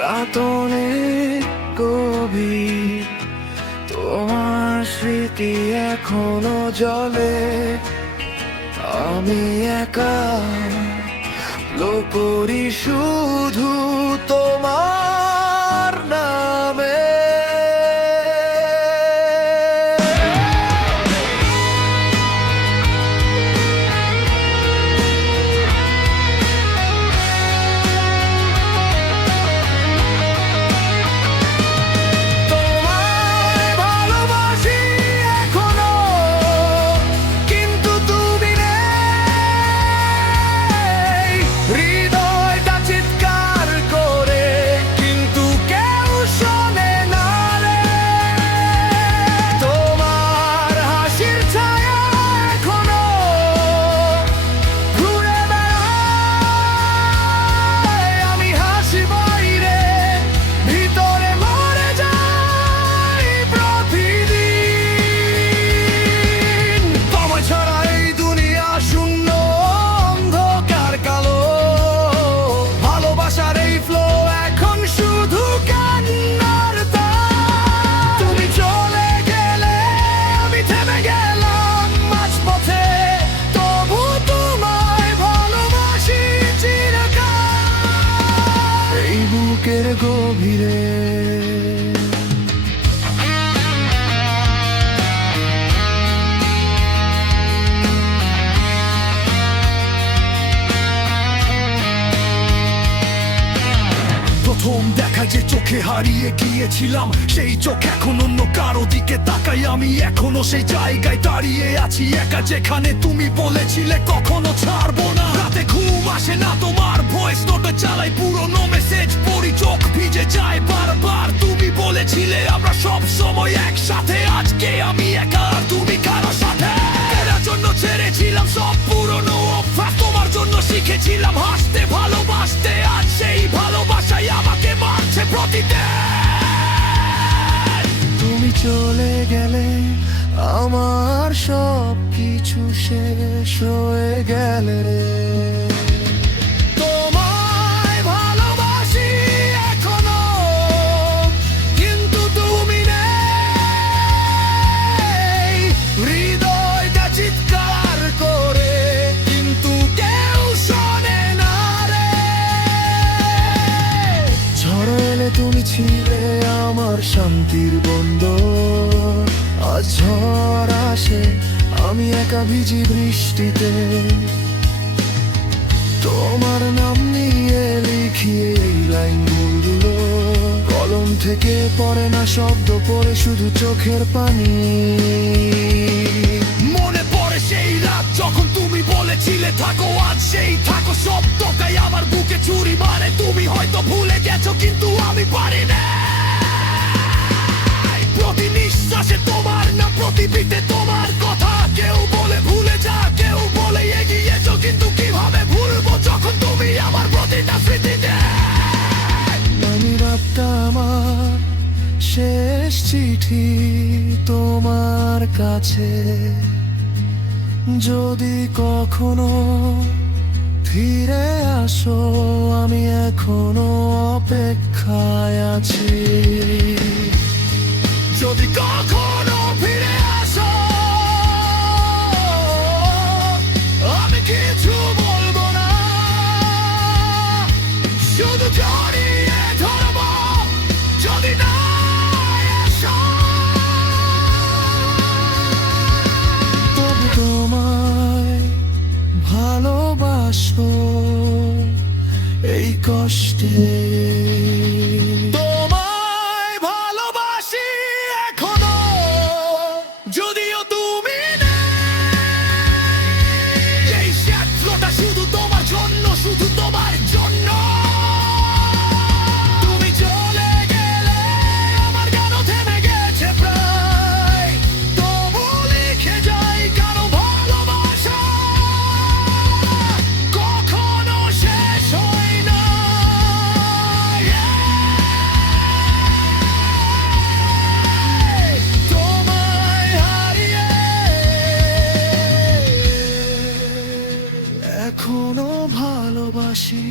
রাত অনেক গভীর, তোমার স্মৃতি এখনো জলে। আমি একা লোকরি শুধু তোমার নামে। বুকের গভীরে প্রথম দেখা যে চোখে হারিয়ে গিয়েছিলাম, সেই চোখ এখন অন্য কারো দিকে তাকাই। আমি এখনো সেই জায়গায় দাঁড়িয়ে আছি একা, যেখানে তুমি বলেছিলে কখনো ছাড়বো না। রাতে ঘুম আসে না, তোমার ভয়েস নোটে চালাই পুরনো মেসেজ পড়ি, চোখ ভিজে যায় বারবার। তুমি বলেছিলে আমরা সব সময় একসাথে, আজকে আমি একা আর তুমি কারো সাথে। এর জন্য ছেড়েছিলাম সব পুরনো অভ্যাস, তোমার জন্য শিখেছিলাম হাসতে ভালোবাসতে। আজ সেই ভালোবাসাই আমাকে মারছে প্রতিদিন। তুমি চলে গেলে আমার সব কিছু শেষ হয়ে গেলে। তোমায় ভালোবাসি এখনো, কিন্তু তুমি নেই। হৃদয়টা চিৎকার করে, কিন্তু কেউ শোনে না রে। ঝড় এলে তুমি ছিলে আমার শান্তির বন্দর, আজ ঝড় আসে আমি একা ভিজি বৃষ্টিতে। তোমার নাম নিয়ে লিখিয়ে এই লাইনগুলো, কলম থেকে পড়ে না শব্দ, পড়ে শুধু চোখের পানি। মনে পড়ে সেই রাত যখন তুমি বলেছিলে থাকো, আজ সেই থাকো শব্দটাই আমার বুকে ছুরি মারে। তুমি হয়তো ভুলে গেছো কিন্তু আমি পারি না। প্রতি নিঃশ্বাসে তোমার না, প্রতিবিতে তোমার কথা। কেউ বলে ভুলে যা, কেউ বলে এগিয়েছো, কিন্তু কিভাবে ভুলবো যখন তুমি আমার প্রতিটা স্মৃতিতে। আমি রাতটা আমার শেষ চিঠি তোমার কাছে, যদি কখনো ফিরে আসো আমি এখনো অপেক্ষায় আছি। যদি কখনো ফিরে আসো আমি কিছু বলবো না, শুধু জড়িয়ে ধরবো। যদি না আসো তবু তোমায় ভালোবাসবো এই কষ্টে। তোমায় ভালোবাসি এখনো, যদিও তুমি নেই। এই স্বপ্নটা শুধু তোমার জন্য, শুধু তোমার জন্য। তুমি চলে গেলে আমার গানও থেমে গেছে প্রায়, তবু লিখে যাই কারো ভালোবাসা কখনো শেষ হয় না। তোমায় হারিয়ে এখনো ভালোবাসি।